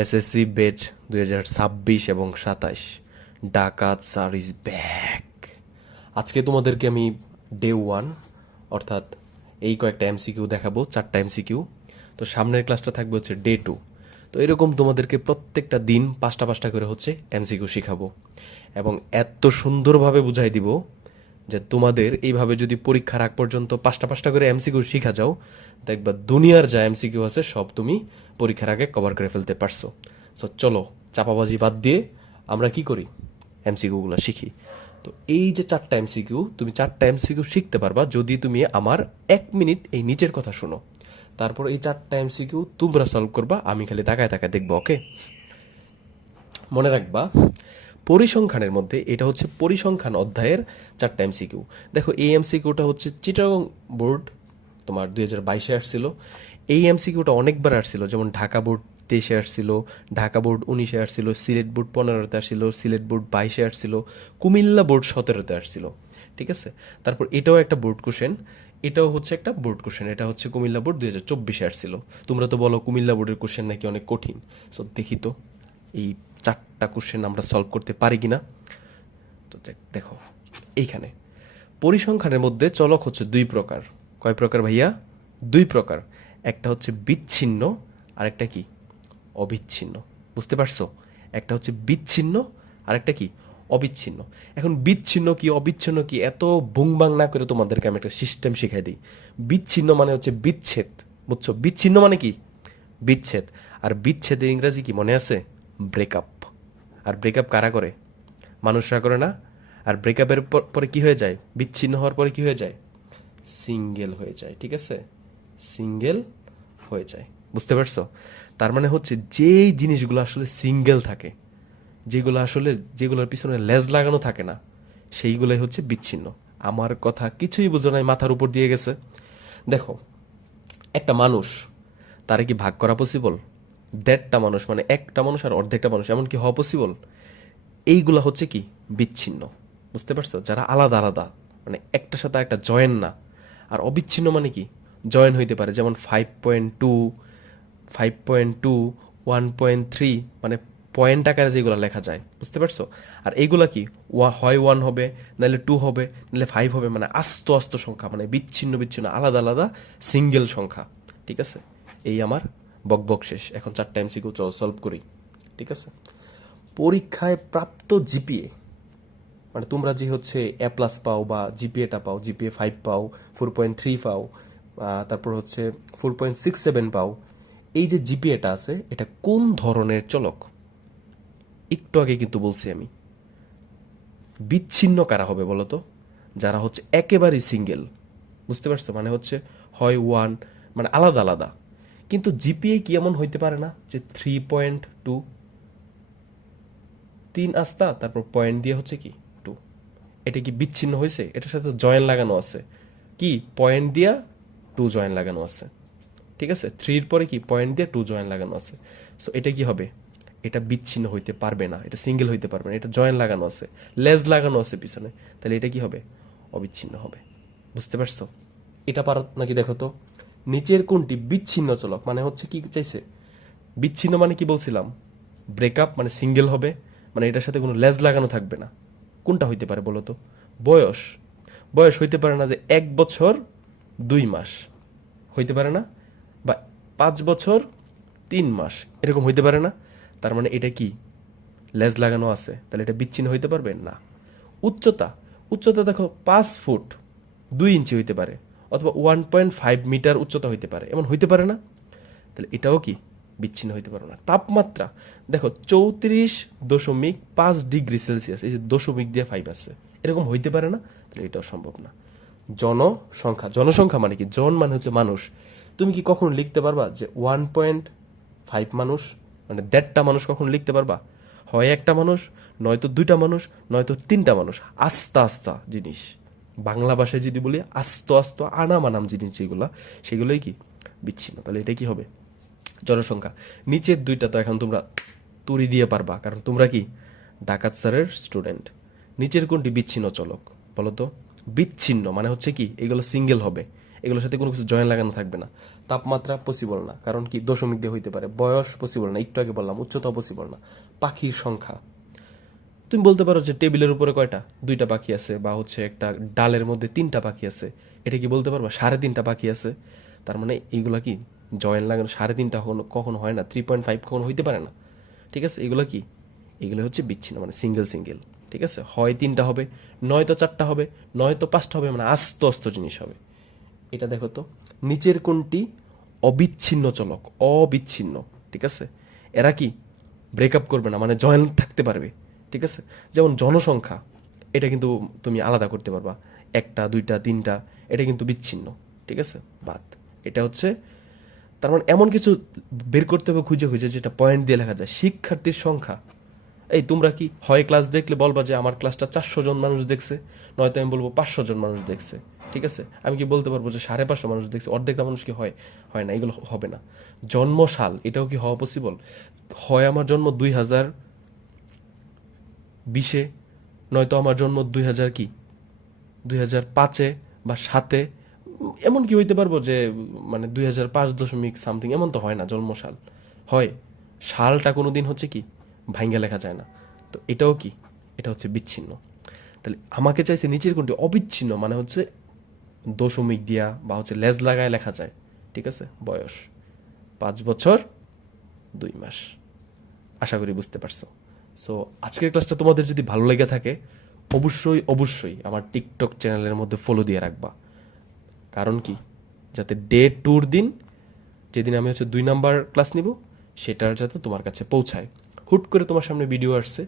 SSC batch 2026 এবং 27 ডাকাত sir is back. আজকে তোমাদেরকে আমি ডে 1 অর্থাৎ এই কয়েকটা এমসিকিউ দেখাবো, 4টা এমসিকিউ। তো সামনের ক্লাসটা থাকবে হচ্ছে ডে 2। তো এরকম তোমাদেরকে প্রত্যেকটা দিন 5টা 5টা করে হচ্ছে এমসিকিউ শিখাবো এবং এত সুন্দরভাবে বুঝাই দিব যে তোমাদের এইভাবে যদি পরীক্ষার আগ পর্যন্ত 5টা 5টা করে এমসিকিউ শিখা যাও, দেখবা দুনিয়ার যা এমসিকিউ আছে সব তুমি পরীক্ষার আগে কভার করে ফেলতে পারছো। সো চলো চাপাবাজি বাদ দিয়ে আমরা কি করি, এমসিকিউগুলো শিখি। তো এই যে 4টা এমসিকিউ, তুমি 4টা এমসিকিউ শিখতে পারবা যদি তুমি আমার 1 মিনিট এই নিচের কথা শোনো। তারপর এই 4টা এমসিকিউ তোমরা সলভ করবা, আমি খালি তাকায় তাকায় দেখবো। ওকে, মনে রাখবা পরিসংখ্যানের মধ্যে এটা হচ্ছে পরিসংখ্যান অধ্যায়ের 4টা এমসিকিউ। দেখো এই এমসিকিউটা হচ্ছে চিটাগং বোর্ড তোমার 2022-এ আসছিল। এই এমসিকিউটা অনেকবার আসছিল, যেমন ঢাকা বোর্ড 23-এ আসছিল, ঢাকা বোর্ড 19-এ আসছিল, সিলেট বোর্ড 15-তে আসছিল, সিলেট বোর্ড 22-এ আসছিল, কুমিল্লা বোর্ড 17-তে আসছিল। ঠিক আছে, তারপর এটাও একটা বোর্ড কোশ্চেন, এটাও হচ্ছে একটা বোর্ড কোশ্চেন, এটা হচ্ছে কুমিল্লা বোর্ড 2024-এ আসছিল। তোমরা তো বলো কুমিল্লা বোর্ডের কোশ্চেন নাকি অনেক কঠিন। সো দেখি তো এই 4টা কোশ্চেন আমরা সলভ করতে পারি কিনা। তো দেখো এইখানে পরিসংখ্যানের মধ্যে চলক হচ্ছে 2 প্রকার। কয় প্রকার ভাইয়া? 2 প্রকার। একটা হচ্ছে বিচ্ছিন্ন আর একটা কি অবিচ্ছিন্ন। বুঝতে পারছো? একটা হচ্ছে বিচ্ছিন্ন আর একটা কি অবিচ্ছিন্ন। এখন বিচ্ছিন্ন কি অবিচ্ছিন্ন কি এত বুংবাং না করে তোমাদেরকে আমি একটা সিস্টেম শিখাই দিই। বিচ্ছিন্ন মানে হচ্ছে বিচ্ছেদ, বুঝছো? বিচ্ছিন্ন মানে কি বিচ্ছেদ। আর বিচ্ছেদের ইংরেজি কি মনে আছে? ব্রেকআপ। আর ব্রেকআপ কারা করে? মানুষরা করে না? আর ব্রেকআপের পরে কি হয়ে যায়? বিচ্ছিন্ন হওয়ার পরে কি হয়ে যায়? সিঙ্গেল হয়ে যায়। ঠিক আছে, সিঙ্গেল হয়ে যায়। বুঝতে পারছো? তার মানে হচ্ছে যেই জিনিসগুলো আসলে সিঙ্গেল থাকে, যেগুলো আসলে যেগুলোর পিছনে লেজ লাগানো থাকে না, সেইগুলোই হচ্ছে বিচ্ছিন্ন। আমার কথা কিছুই বুঝো নাই, মাথার উপর দিয়ে গেছে। দেখো একটা মানুষ, তারে কি ভাগ করা পসিবল? 1.5টা মানুষ মানে একটা মানুষ আর অর্ধেকটা মানুষ, এমন কি হওয়া পসিবল? এইগুলা হচ্ছে কি বিচ্ছিন্ন। বুঝতে পারছো? যারা আলাদা আলাদা, মানে একটার সাথে একটা জয়েন না। আর অবিচ্ছিন্ন মানে কি জয়েন হইতে পারে, যেমন 5.2, 5.2, 1.3, মানে পয়েন্ট আকারে যেগুলো লেখা যায়। বুঝতে পারছো? আর এইগুলা কি হয় 1 হবে, নাহলে 2 হবে, নাহলে 5 হবে, মানে আস্ত আস্ত সংখ্যা, মানে বিচ্ছিন্ন বিচ্ছিন্ন আলাদা আলাদা সিঙ্গেল সংখ্যা। ঠিক আছে, এই আমার বকবক শেষ। এখন 4টা এমসিকিউ সলভ করি। ঠিক আছে, পরীক্ষায় প্রাপ্ত জিপিএ, মানে তোমরা যে হচ্ছে A+ পাও বা জিপিএটা পাও, জিপিএ 5 পাও, 4.3 পাও, তারপর হচ্ছে 4.67 পাও, এই যে জিপিএটা আছে এটা কোন ধরনের চলক? একটু আগে কিন্তু বলছি আমি। বিচ্ছিন্ন কারা হবে বলো তো? যারা হচ্ছে একেবারেই সিঙ্গেল। বুঝতে পারছো? মানে হচ্ছে হয় 1, মানে আলাদা আলাদা। কিন্তু জিপিএ কি এমন হইতে পারে না যে 3.2, 3 আস্তা তারপর পয়েন্ট দিয়ে হচ্ছে কি 2, এটা কি বিচ্ছিন্ন হয়েছে? এটার সাথে জয়েন লাগানো আছে, কি পয়েন্ট দিয়া 2 জয়েন লাগানো আছে। ঠিক আছে, 3-র পরে কি পয়েন্ট দিয়ে 2 জয়েন লাগানো আছে। সো এটা কি হবে? এটা বিচ্ছিন্ন হইতে পারবে না, এটা সিঙ্গেল হইতে পারবে না, এটা জয়েন লাগানো আছে, লেজ লাগানো আছে পিছনে। তাহলে এটা কি হবে? অবিচ্ছিন্ন হবে। বুঝতে পারছো? এটা পারো নাকি দেখো তো। নিচের কোনটি বিচ্ছিন্ন চলক? মানে হচ্ছে কি চাইছে? বিচ্ছিন্ন মানে কি বলছিলাম? ব্রেকআপ, মানে সিঙ্গেল হবে, মানে এটার সাথে কোনো লেজ লাগানো থাকবে না। কোনটা হইতে পারে বলো তো? বয়স, বয়স হইতে পারে না যে 1 বছর 2 মাস, হইতে পারে না। বা 5 বছর 3 মাস, এরকম হইতে পারে না। তার মানে এটা কি লেজ লাগানো আছে, তাহলে এটা বিচ্ছিন্ন হইতে পারবে না। উচ্চতা, উচ্চতা দেখো 5 ফুট 2 ইঞ্চি হইতে পারে, অথবা 1.5 মিটার উচ্চতা হইতে পারে, এমন হইতে পারে না। তাহলে এটাও কি বিচ্ছিন্ন হইতে পারবে না। তাপমাত্রা দেখো 34.5 ডিগ্রি সেলসিয়াস, এই যে দশমিক দিয়ে 5 আছে, এরকম হইতে পারে না। তাহলে এটাও সম্ভব না। জনসংখ্যা, জনসংখ্যা মানে কি? জন মানে হচ্ছে মানুষ। তুমি কি কখনো লিখতে পারবা যে 1.5 মানুষ, মানে 1.5টা মানুষ কখনো লিখতে পারবা? হয় একটা মানুষ, নয়তো 2টা মানুষ, নয়তো 3টা মানুষ। আস্তা আস্তা জিনিস, বাংলা ভাষায় যদি বলি আস্ত আস্ত আনাম আনাম জিনিস যেগুলা, সেগুলোই কি বিচ্ছিন্ন। তাহলে এটা কি হবে? জনসংখ্যা। নিচের 2টা তো এখন তোমরা তুড়ি দিয়ে পারবা, কারণ তোমরা কি ডাকাত স্যারের স্টুডেন্ট। নিচের কোনটি বিচ্ছিন্ন চলক বলো তো? বিচ্ছিন্ন মানে হচ্ছে কি এগুলো সিঙ্গেল হবে, এগুলোর সাথে কোনো কিছু জয়েন লাগানো থাকবে না। তাপমাত্রা পসিবল না, কারণ কি দশমিক দিয়ে হইতে পারে। বয়স পসিবল না, একটু আগে বললাম। উচ্চতা পসিবল না। পাখির সংখ্যা তুমি বলতে পারো যে টেবিলের উপরে কয়টা, 2টা পাখি আছে, বা হচ্ছে একটা ডালের মধ্যে 3টা পাখি আছে, এটা কি বলতে পারবা? 3.5 পাখি আছে, তার মানে এইগুলা কি জয়েন লাগানো 3.5 কখনো কখনো হয় না, 3.5 কখনো হইতে পারে না। ঠিক আছে, এগুলো কি, এগুলো হচ্ছে বিচ্ছিন্ন, মানে সিঙ্গেল সিঙ্গেল। ঠিক আছে, হয় 3টা হবে, নয়তো 4টা হবে, নয়তো 5টা হবে, মানে আস্ত আস্ত জিনিস হবে। এটা দেখো তো, নিচের কোনটি অবিচ্ছিন্ন চলক, অবিচ্ছিন্ন। ঠিক আছে, এরা কি ব্রেকআপ করবে না, মানে জয়েন্ট থাকতে পারবে। ঠিক আছে, যেমন জনসংখ্যা, এটা কিন্তু তুমি আলাদা করতে পারবা, 1টা 2টা 3টা, এটা কিন্তু বিচ্ছিন্ন। ঠিক আছে, বাদ। এটা হচ্ছে, তার মানে এমন কিছু বের করতে হবে খুঁজে খুঁজে, যেটা পয়েন্ট দিয়ে লেখা যায়। শিক্ষার্থীর সংখ্যা, এই তোমরা কি হয় ক্লাস দেখলে বলবা যে আমার ক্লাসটা 400 জন মানুষ দেখছে, নয়তো আমি বলবো 500 জন মানুষ দেখছে। ঠিক আছে, আমি কি বলতে পারবো যে 550 মানুষ দেখছে? অর্ধেকটা মানুষ কি হয়? হয় না, এগুলো হবে না। জন্মসাল, এটাও কি হওয়া পসিবল? হয় আমার জন্ম 2020-এ, নয়তো আমার জন্ম 2000 কি 2005-এ বা 7-এ। এমন কি হইতে পারবো যে মানে 2005 দশমিক সামথিং, এমন তো হয় না জন্মসাল। হয়, সালটা কোনো দিন হচ্ছে কি ভাঙ্গা লেখা যায় না। তো এটাও কি, এটা হচ্ছে বিচ্ছিন্ন। তাহলে আমাকে চাইছে নিচের কোনটি অবিচ্ছিন্ন, মানে হচ্ছে দশমিক দিয়া বা হচ্ছে লেজ লাগায় লেখা যায়। ঠিক আছে, বয়স 5 বছর 2 মাস। আশা করি বুঝতে পারছো। সো আজকের ক্লাসটা তোমাদের যদি ভালো লেগে থাকে, অবশ্যই অবশ্যই আমার টিকটক চ্যানেলের মধ্যে ফলো দিয়ে রাখবা। কারণ কি, যাতে ডে 2-র দিন, যেদিন আমি হচ্ছে 2 নাম্বার ক্লাস নিব, সেটার যাতে তোমার কাছে পৌঁছায়। হুট করে তোমার সামনে ভিডিও আসছে,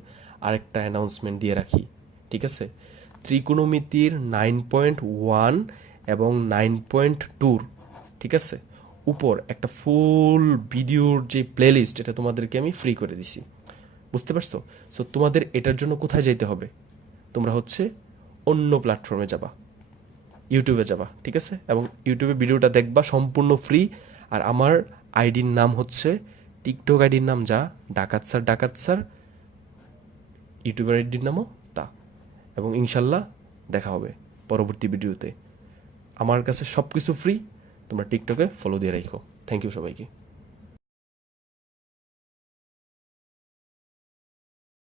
আরেকটা অ্যানাউন্সমেন্ট দিয়ে রাখি। ঠিক আছে, ত্রিকোণমিতির 9.1 এবং 9.2, ঠিক আছে, উপর একটা ফুল ভিডিওর যে প্লেলিস্ট, এটা তোমাদেরকে আমি ফ্রি করে দিছি। বুঝতে পারছো? সো তোমাদের এটার জন্য কোথায় যাইতে হবে? তোমরা হচ্ছে অন্য প্ল্যাটফর্মে যাবা, ইউটিউবে যাবা। ঠিক আছে, এবং ইউটিউবে ভিডিওটা দেখবা সম্পূর্ণ ফ্রি। আর আমার আইডির নাম হচ্ছে, টিকটক আইডির নাম যা, ডাকাত স্যার, ডাকাত স্যার, ইউটিউবের আইডির নামও তা। এবং ইনশাল্লাহ দেখা হবে পরবর্তী ভিডিওতে। আমার কাছে সব কিছু ফ্রি, তোমরা টিকটকে ফলো দিয়ে রাখো। থ্যাংক ইউ সবাইকে।